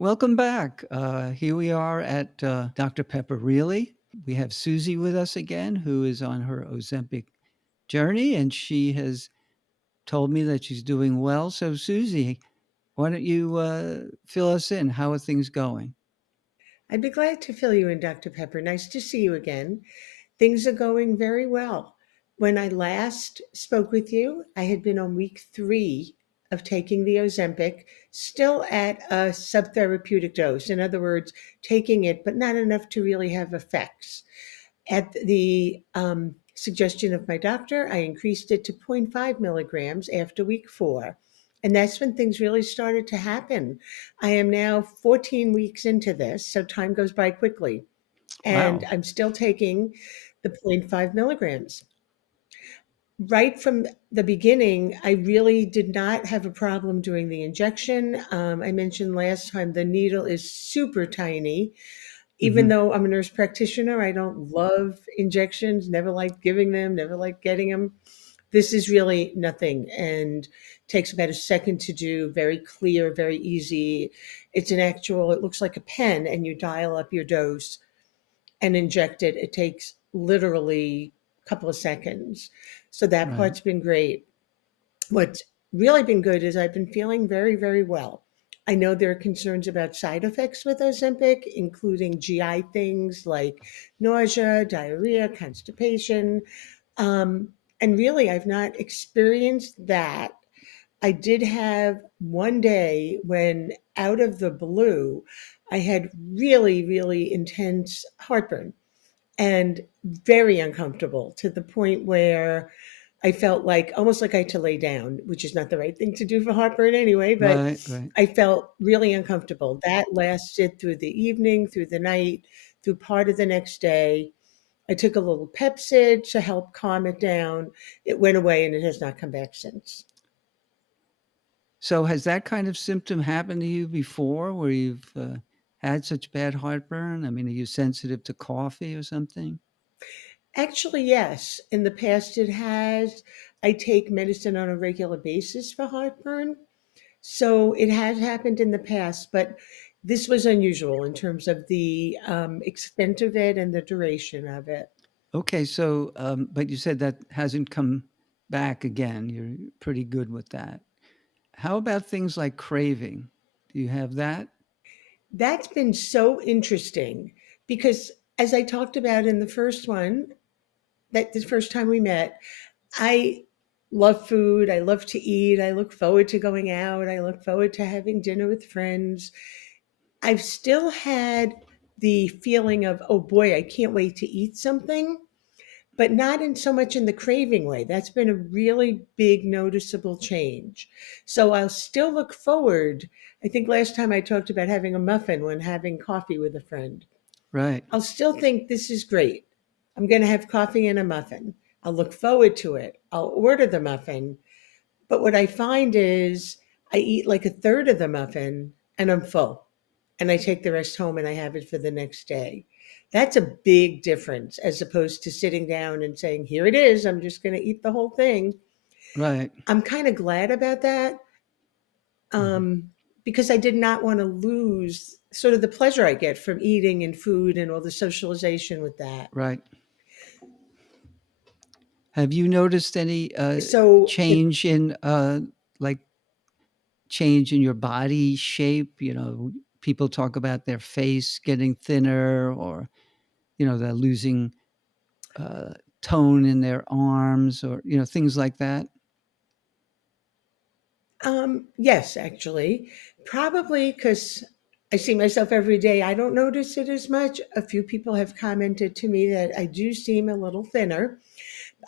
Welcome back. Here we are at Dr. Pepper Really. We have Susie with us again, who is on her Ozempic journey, and she has told me that she's doing well. So, Susie, why don't you fill us in? How are things going? I'd be glad to fill you in, Dr. Pepper. Nice to see you again. Things are going very well. When I last spoke with you, I had been on week 3 of taking the Ozempic, still at a subtherapeutic dose. In other words, taking it, but not enough to really have effects. At the suggestion of my doctor, I increased it to zero point 0.5 milligrams after week 4. And that's when things really started to happen. I am now 14 weeks into this, so time goes by quickly. And Wow. I'm still taking the zero point 0.5 milligrams. Right from the beginning, I really did not have a problem doing the injection. I mentioned last time the needle is super tiny. Even Hmm. though I'm a nurse practitioner, I don't love injections, never liked giving them, never liked getting them. This is really nothing and takes about a second to do, very clear, very easy. It's an actual, it looks like a pen, and you dial up your dose and inject it. It takes literally a couple of seconds. So that Right. part's been great. What's really been good is I've been feeling very, very well. I know there are concerns about side effects with Ozempic, including GI things like nausea, diarrhea, constipation. And really, I've not experienced that. I did have one day when, out of the blue, I had really, really intense heartburn and very uncomfortable to the point where I felt like almost like I had to lay down, which is not the right thing to do for heartburn anyway, but Right. Right. I felt really uncomfortable. That lasted through the evening, through the night, through part of the next day. I took a little Pepsid to help calm it down. It went away and it has not come back since. So, has that kind of symptom happened to you before where you've had such bad heartburn? I mean, are you sensitive to coffee or something? Actually, yes. In the past, it has. I take medicine on a regular basis for heartburn. So it has happened in the past, but this was unusual in terms of the extent of it and the duration of it. Okay, so, but you said that hasn't come back again. You're pretty good with that. How about things like craving? Do you have that? That's been so interesting because, as I talked about in the first one, that the first time we met, I love food. I love to eat. I look forward to going out. I look forward to having dinner with friends. I've still had the feeling of, oh boy, I can't wait to eat something, but not in so much in the craving way. That's been a really big noticeable change. So I'll still look forward. I think last time I talked about having a muffin when having coffee with a friend. Right. I'll still think this is great. I'm going to have coffee and a muffin. I'll look forward to it. I'll order the muffin. But what I find is I eat like a third of the muffin and I'm full. And I take the rest home and I have it for the next day. That's a big difference as opposed to sitting down and saying, here it is. I'm just going to eat the whole thing. Right. I'm kind of glad about that, Mhm. because I did not want to lose sort of the pleasure I get from eating and food and all the socialization with that. Right. Have you noticed any So it change in like change in your body shape? You know, people talk about their face getting thinner, or they're losing uh, tone in their arms, or things like that. Yes, actually. Probably because I see myself every day. I don't notice it as much. A few people have commented to me that I do seem a little thinner.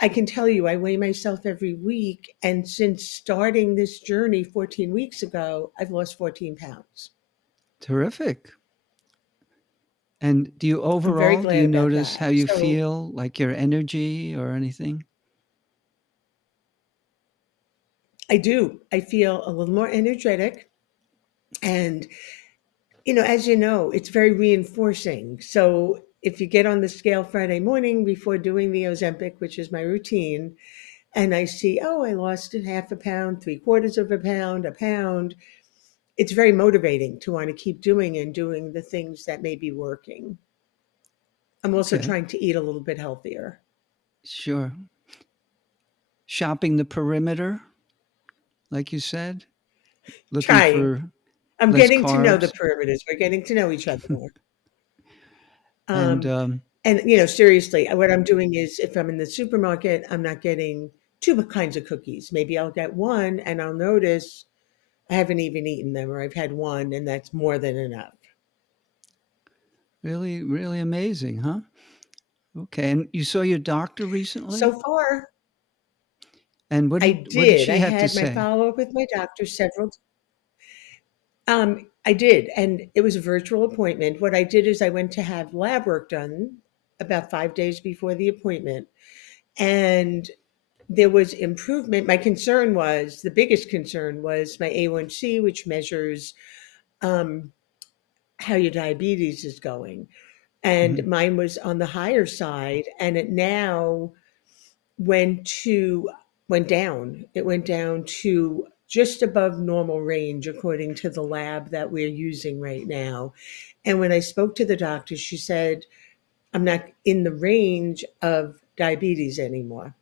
I can tell you, I weigh myself every week. And since starting this journey 14 weeks ago, I've lost 14 pounds. Terrific. And do you I'm very overall, do glad you about notice that. how you So feel, like your energy or anything? I do. I feel a little more energetic. And as you know, it's very reinforcing. So if you get on the scale Friday morning before doing the Ozempic, which is my routine, and I see, oh, I lost a half a pound, three quarters of a pound, it's very motivating to want to keep doing and doing the things that may be working. I'm also Okay. trying to eat a little bit healthier. Sure. Shopping the perimeter, like you said, looking Trying. for I'm less getting to know the carbs. perimeters. We're getting to know each other more. And Um, and seriously, what I'm doing is if I'm in the supermarket, I'm not getting two kinds of cookies. Maybe I'll get one and I'll notice I haven't even eaten them, or I've had one and that's more than enough. really, really amazing, huh? Okay. And you saw your doctor So recently? far, And I what did did. she I have to had my say? follow up with my doctor I did, and it was a virtual appointment. What I did is I went to have lab work done about 5 days before the appointment, and there was improvement. My concern was the biggest concern was my A1C, which measures um, how your diabetes is going. And Mhm. mine was on the higher side, and it now went to went down. It went down to just above normal range according to the lab that we're using right now. And when I spoke to the doctor, she said, I'm not in the range of diabetes anymore,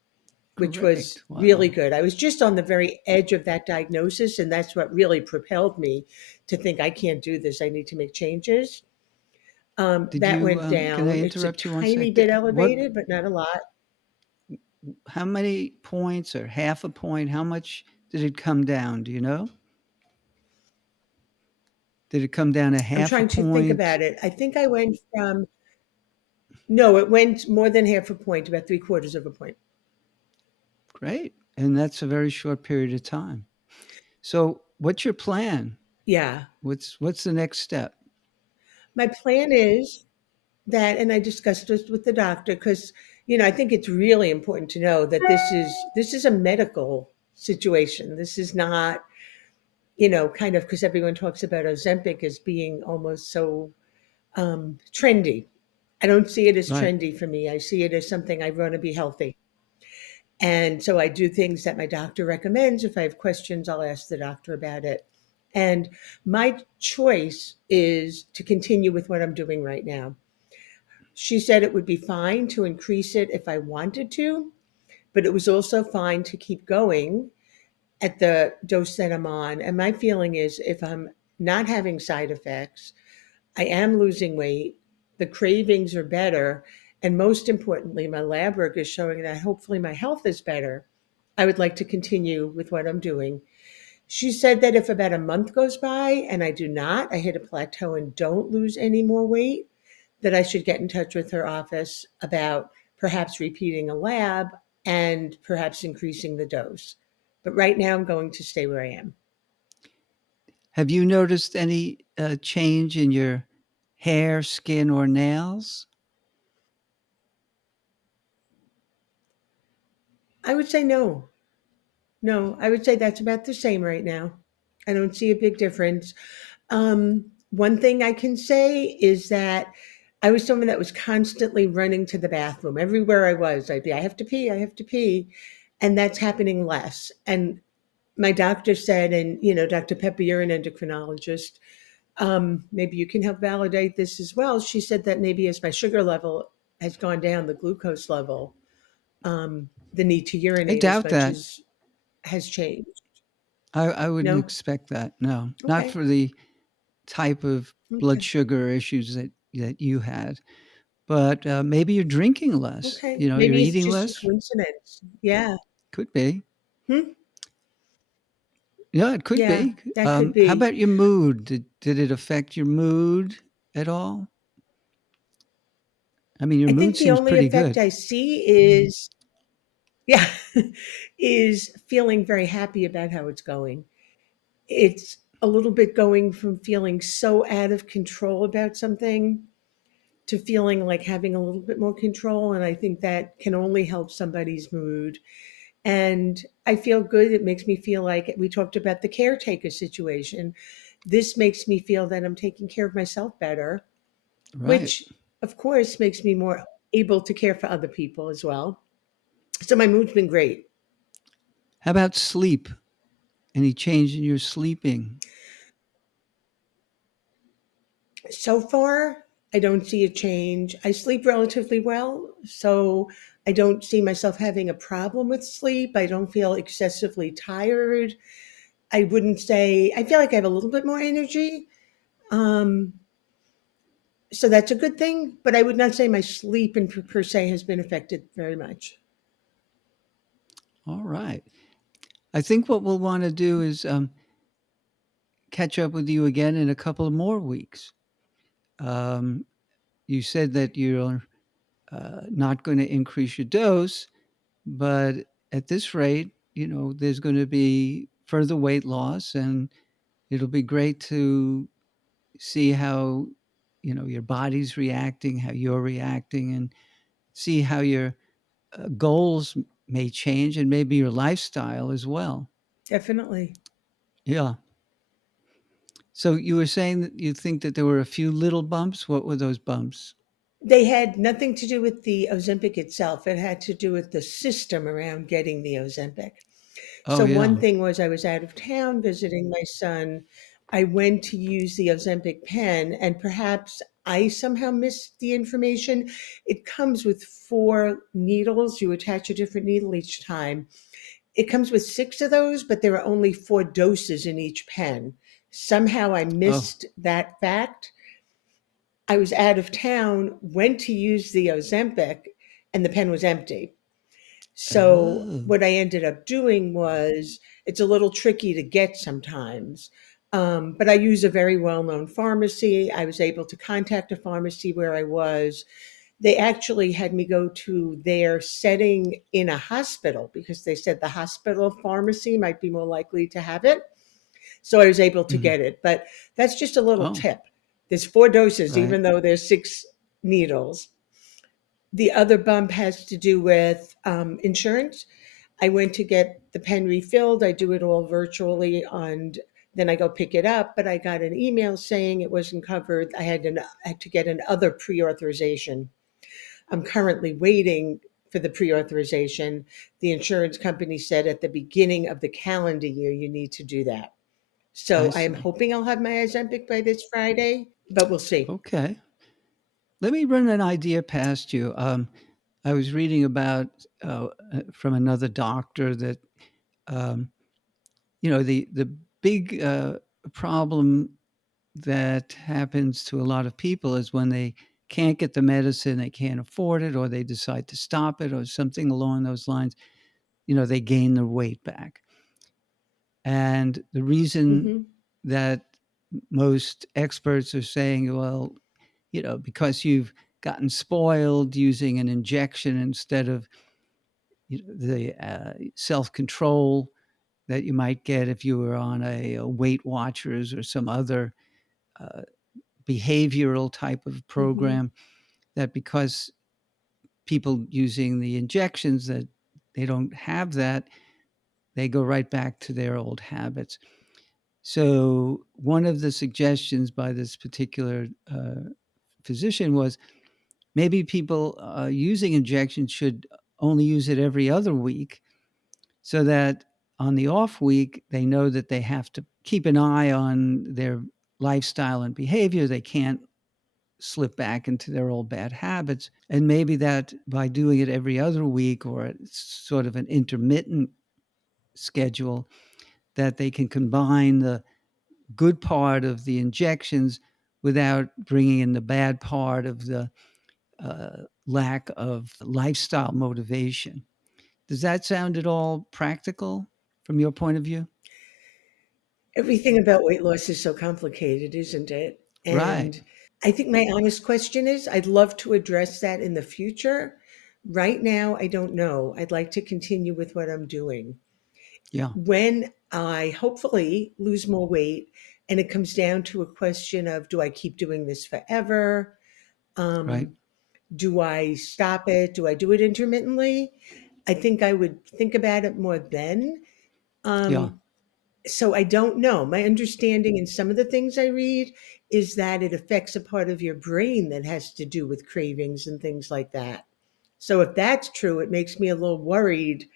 which was Great. really Wow. good. I was just on the very edge of that diagnosis, and that's what really propelled me to think I can't do this. I need to make changes. Did That you went can I down. It's a interrupt you one tiny sec? bit What elevated, but not a lot. how many points or half a point? How much did it come down? Do you know? Did it come down a I'm half a trying to think point? about it. I think I went from no, it went more than half a point, about three quarters of a point. Great. And that's a very short period of time. So, what's your plan? Yeah. What's the next step? My plan is that, and I discussed this with the doctor because, I think it's really important to know that this is a medical situation. This is not, kind of because everyone talks about Ozempic as being almost so trendy. I don't see it as Right. trendy for me. I see it as something I want to be healthy. And so I do things that my doctor recommends. If I have questions, I'll ask the doctor about it. And my choice is to continue with what I'm doing right now. She said it would be fine to increase it if I wanted to, but it was also fine to keep going at the dose that I'm on. And my feeling is if I'm not having side effects, I am losing weight, the cravings are better, and most importantly, my lab work is showing that hopefully my health is better. I would like to continue with what I'm doing. She said that if about a month goes by and I do not, I hit a plateau and don't lose any more weight, that I should get in touch with her office about perhaps repeating a lab and perhaps increasing the dose. But right now, I'm going to stay where I am. Have you noticed any change in your hair, skin, or nails? I would say no. No, I would say that's about the same right now. I don't see a big difference. One thing I can say is that I was someone that was constantly running to the bathroom. Everywhere I was, I'd be, I have to pee, I have to pee. And that's happening less. And my doctor said, and Dr. Pepper, you're an endocrinologist. Maybe you can help validate this as well. She said that maybe as my sugar level has gone down, the glucose level, the need to I urinate as doubt much that. as has changed. I wouldn't No? expect that. No, not Okay. for the type of blood Okay. sugar issues that you had. But maybe you're drinking less. Okay. You know, you're Maybe it's eating just a less. coincidence. Yeah. Could be. Hmm? Yeah, it could Yeah, be. that could How be. about your mood? Did it affect your mood at all? I mean, your I mood think the seems only pretty effect good. I see is, yeah, is feeling very happy about how it's going. It's a little bit going from feeling so out of control about something to feeling like having a little bit more control. And I think that can only help somebody's mood. And I feel good. It makes me feel like we talked about the caretaker situation. This makes me feel that I'm taking care of myself better, Right. which of course makes me more able to care for other people as well. So my mood's been great. How about sleep? Any change in your sleeping? So far, I don't see a change. I sleep relatively well, so I don't see myself having a problem with sleep. I don't feel excessively tired. I wouldn't say I feel like I have a little bit more energy. Um, so that's a good thing, but I would not say my sleep per se has been affected very much. All right. I think what we'll want to do is catch up with you again in a couple of more weeks. Um, you said that you're not going to increase your dose, but at this rate, there's going to be further weight loss, and it'll be great to see how your body's reacting, how you're reacting, and see how your goals may change, and maybe your lifestyle as well. Definitely. Yeah. So you were saying that you think that there were a few little bumps. What were those bumps? They had nothing to do with the Ozempic itself. It had to do with the system around getting the Ozempic. Oh So one yeah. thing was I was out of town visiting my son. I went to use the Ozempic pen, and perhaps I somehow missed the information. It comes with 4 needles. You attach a different needle each time. It comes with 6 of those, but there are only 4 doses in each pen. Somehow I Oh. missed that fact. I was out of town, went to use the Ozempic, and the pen was empty. So Oh. what I ended up doing was it's a little tricky to get sometimes. But I use a very well known pharmacy. I was able to contact a pharmacy where I was. They actually had me go to their setting in a hospital because they said the hospital pharmacy might be more likely to have it. So I was able to Mhm. get it. But that's just a little Oh. tip. There's 4 doses, Right. even though there's 6 needles. The other bump has to do with insurance. I went to get the pen refilled. I do it all virtually, and then I go pick it up. But I got an email saying it wasn't covered. I had to get another pre-authorization. I'm currently waiting for the pre-authorization. The insurance company said at the beginning of the calendar year you need to do that. I So I am see. hoping I'll have my Ozempic by this Friday, but we'll see. Okay. Let me run an idea past you. I was reading about from another doctor that um, the big problem that happens to a lot of people is when they can't get the medicine, they can't afford it, or they decide to stop it, or something along those lines. They gain their weight back, and the reason Hmm. that most experts are saying, well, because you've gotten spoiled using an injection instead of the self control that you might get if you were on a Weight Watchers or some other uh, behavioral type of Hmm. program, that because people using the injections that they don't have that, they go right back to their old habits. So one of the suggestions by this particular physician was maybe people using injections should only use it every other week so that on the off week, they know that they have to keep an eye on their lifestyle and behavior. They can't slip back into their old bad habits. And maybe that by doing it every other week or sort of an intermittent schedule, that they can combine the good part of the injections without bringing in the bad part of the lack of lifestyle motivation. Does that sound at all practical from your point of view? Everything about weight loss is so complicated, isn't it? Right. And I think my honest question is I'd love to address that in the future. Right now, I don't know. I'd like to continue with what I'm doing. Yeah. When I hopefully lose more weight, and it comes down to a question of do I keep doing this forever? Right. Um, do I stop it? Do I do it intermittently? I think I would think about it more then. Yeah. Um, so I don't know. My understanding in some of the things I read is that it affects a part of your brain that has to do with cravings and things like that. So if that's true, it makes me a little worried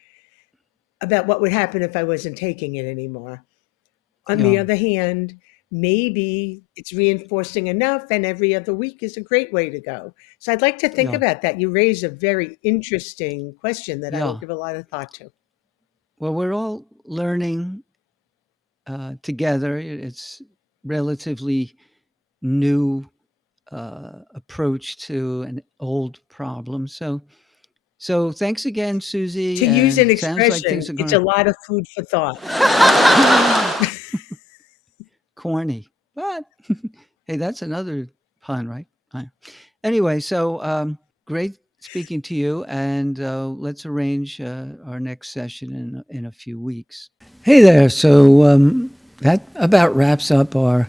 about what would happen if I wasn't taking it anymore. On the Yeah. other hand, maybe it's reinforcing enough, and every other week is a great way to go. So I'd like to think Yeah. about that. You raise a very interesting question that I will Yeah. give a lot of thought to. Well, we're all learning together. It's relatively new approach to an old problem. So thanks again, Susie. To use an And sounds like expression, things are it's going a lot of food for thought. to corny, but hey, that's another pun, right? Anyway, so great speaking to you, and let's arrange our next session in a few weeks. Hey there. So that about wraps up our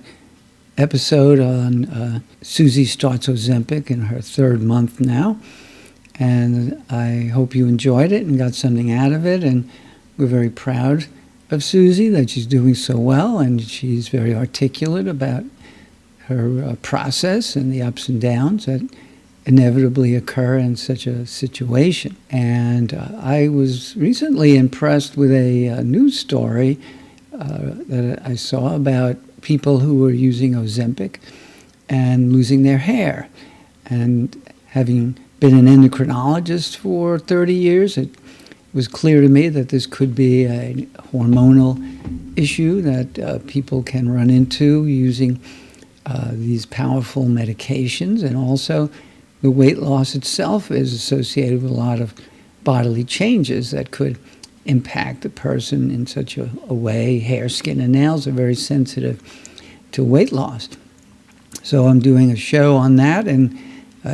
episode on Susie starts Ozempic in her third month now. And I hope you enjoyed it and got something out of it. And we're very proud of Susie that she's doing so well. And she's very articulate about her process and the ups and downs that inevitably occur in such a situation. And I was recently impressed with a news story that I saw about people who were using Ozempic and losing their hair. And having been an endocrinologist for 30 years, it was clear to me that this could be a hormonal issue that people can run into using these powerful medications. And also, the weight loss itself is associated with a lot of bodily changes that could impact a person in such a way. Hair, skin, and nails are very sensitive to weight loss. So I'm doing a show on that, and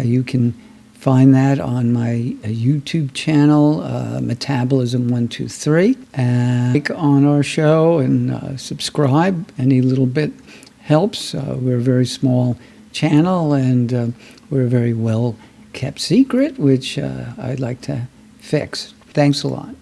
you can find that on my YouTube channel, Metabolism123. And click on our show and subscribe. Any little bit helps. We're a very small channel, and we're a very well-kept secret, which I'd like to fix. Thanks a lot.